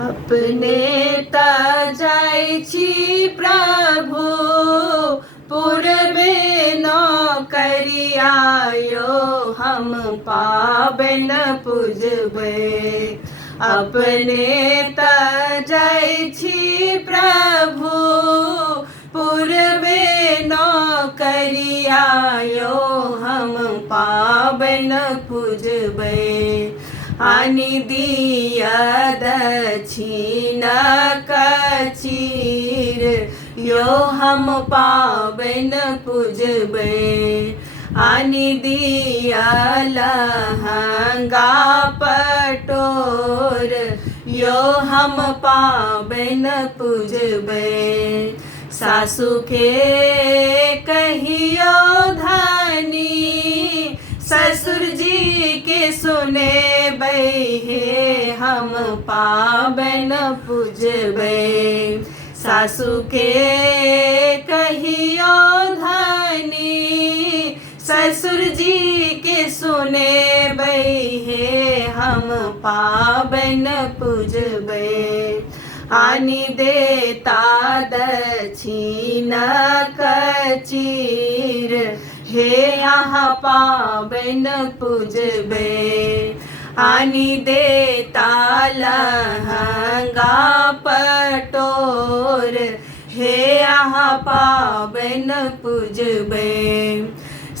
अपने त जाइ छी प्रभु पूर्वे न करियायो हम पाबन पूजबै। अपने त जाइ छी प्रभु पूर्वे न करियायो हम पाबन पूजबै। आनि दिया दक्षिण कचीर यो हम पाबन पूजबै। आनि दिया लहंगा पटोर यो हम पाबन पूजबै। सासु के कहियो धनी ससुर जी के सुनेबै हे हम पाबन पूजबै। सासु के कहियो धनी ससुर जी के सुनेबै हे हम पाबन पूजबै। आनि देता दक्षिण कचीर हे यहाँ पाबन पूजबै। आनि देता लहंगा पटोर हे यहाँ पाबन पूजबै।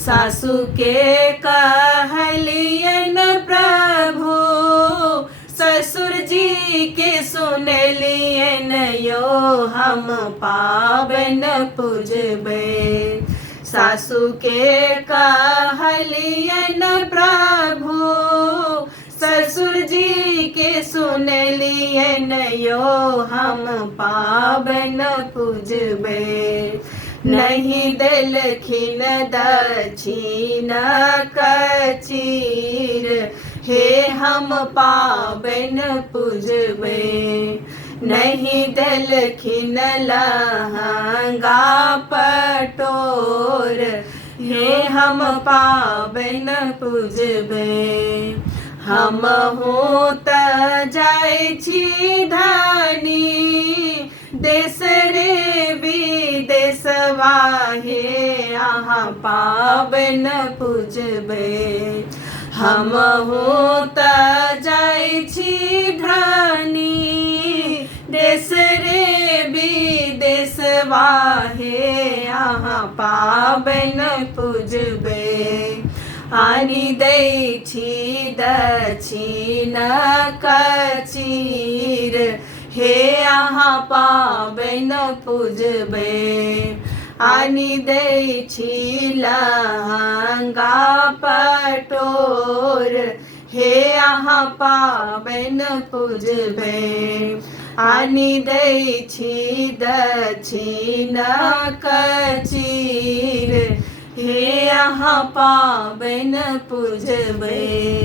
सासु के कहलियन प्रभु ससुर जी के सुनलियन यो हम पाबन पूजबै। सासु के कहलियन प्रभु ससुर जी के सुनलियन यो हम पाबन पूजबै। नहीं देलखिन दक्षिण कचीर हे हम पाबन पूजबै। नहीं देलखिन लहंगा पटोर हे हम पाबन पूजबै। हमहु त जाइ छी धनी देश रे विदेशवा हे यहाँ पाबन पूजबै। हमहु त जाइ छी धनी देश रे विदेशवा हे यहाँ पाबन पूजबै। आनि दै छी दक्षिण कचीर हे यहाँ पाबन पूजबै। आनि दै छी लहंगा पटोर हे यहाँ पाबन पूजबै। आनि दै छी दक्षिण कचीर हे यहाँ पाबन पूजबै।